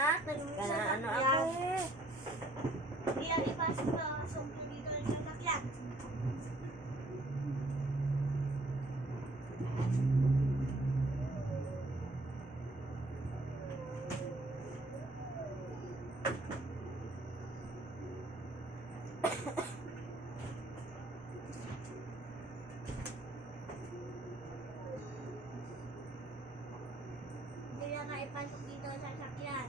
Ah, Kana ano ako sasakyan. eh. Hindi yan ipasok na sumpo dito ang sasakyan. Hindi yan nga ipasok dito ang sasakyan.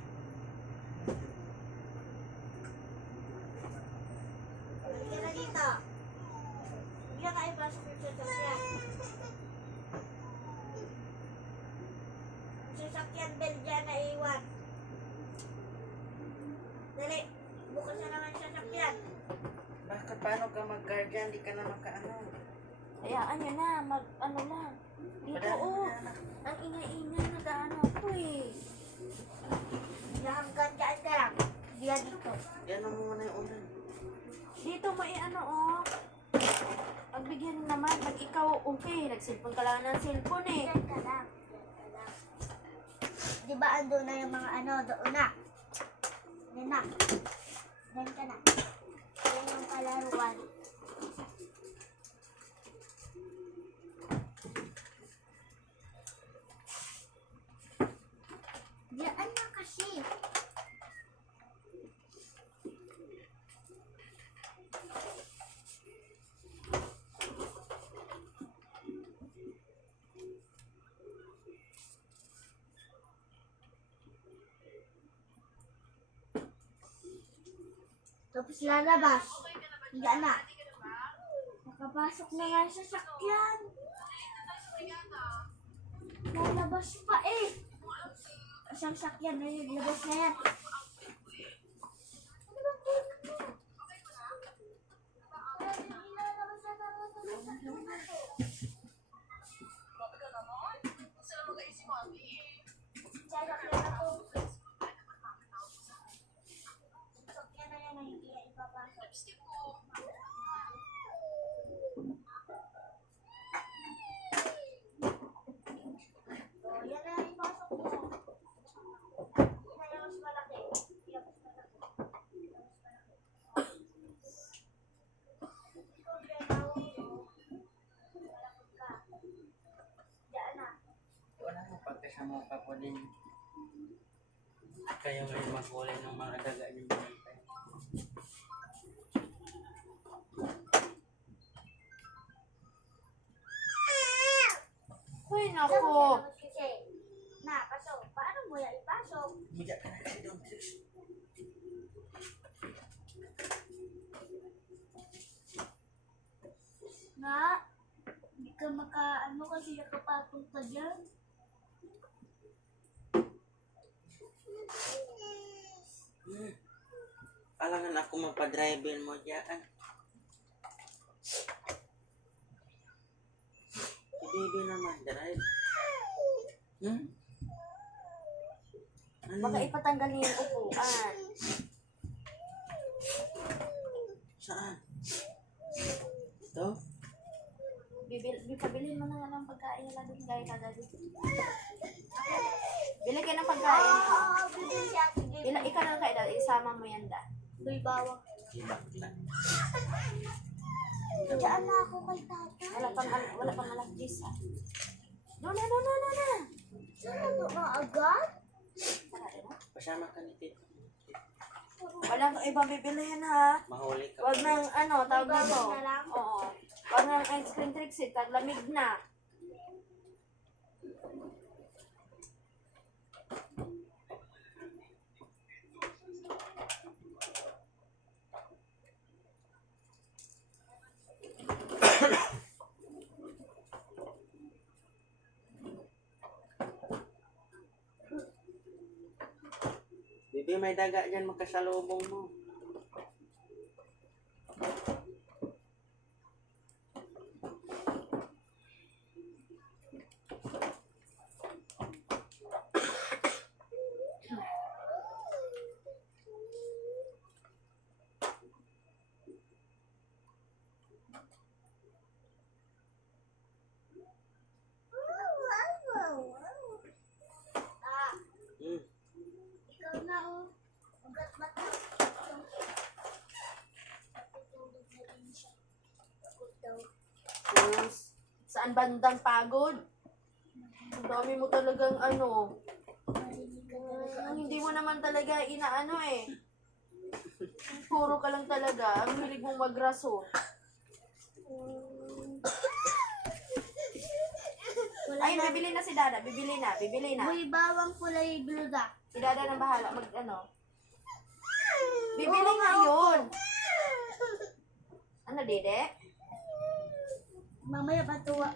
Halika na dito. Hindi yan nga ipasok yung sasakyan. Ang sasakyan bell dyan na iwan. Dali, bukas na naman yung sasakyan. Bakit paano ka mag-guardian? Di ka na makaano. Hayaan nyo na, ano lang. Dito Padaan oh. na anak. Ang ingay-ingay na gaano ako eh. Hanggang dyan ka lang. Hindi yan dito. Yan mo muna yung ulan. Dito may ano oh. Pagbigyan naman, pag ikaw okay, nagsilpon ka lang ng cellphone eh. Dyan ka lang. Dyan ka lang. Di ba ando na yung mga ano, doon na. Yan na. Dyan ka na. Yan yung palaruan. Diyan na kasi. Tapos lalabas. Diyan na. Nakapasok na nga sa sakyan. Lalabas pa eh. Isang sakyan na yun. Labas na yan. Ano ba po? Sakyan na yan na hindi yan ipapasok. Oh, yan na ipasok mo. Yan na yung mas malaki. Yan mas malaki. Yan mas malaki. Ikaw, Bella, malapit ka. Diyan na. Wala mo pagkasama ka po din. Kayo ngayon maghuli ng mga daga yung bantay. Uy, Saan naku. mo sinabot kasi? Na, pasok. Paano mo yan ipasok? Umiyak ka na kasi doon. Na, hindi ka ano kasi nakapatong ka dyan. Alangan ako mapadriver mo dyan. Si baby naman, drive. Ano? Baka ipatanggal niyo yung upuan. Saan? Ito? Pabilin mo na nga ng pagkain nila doon, gaya ka dali. Bili kayo ng pagkain. Oo, bibili siya. Ikaw na kayo dali, isama mo yan da. Doy bawang. Iba na. Diyan na ako kay tata. Wala pang alas 10 ah. No. Saan ano ka agad? Pasama ka ni Tito. Walang ibang bibilihin ha. Mahuli ka. Wag nang tawag May nito. bawang na lang? Oo. Wag nang ice cream tricks, taglamig na. Bibi, may daga dyan magkasalubong mo. Ikaw na Ugat ba ito? Natutulog na din siya. Pagod daw. Yes. Saan bandang pagod? Ang dami mo talagang ano. Marinig ka talaga. Hindi mo naman talaga inaano eh. Puro ka lang talaga. Ang hilig mong magraso. Ay, bibili na si Dada. Bibili na. Bibili na. May bawang kulay blue da. Si Dada na bahala. Mag ano. Bibili nga yun. Ano, Dede? Mamaya patuwa.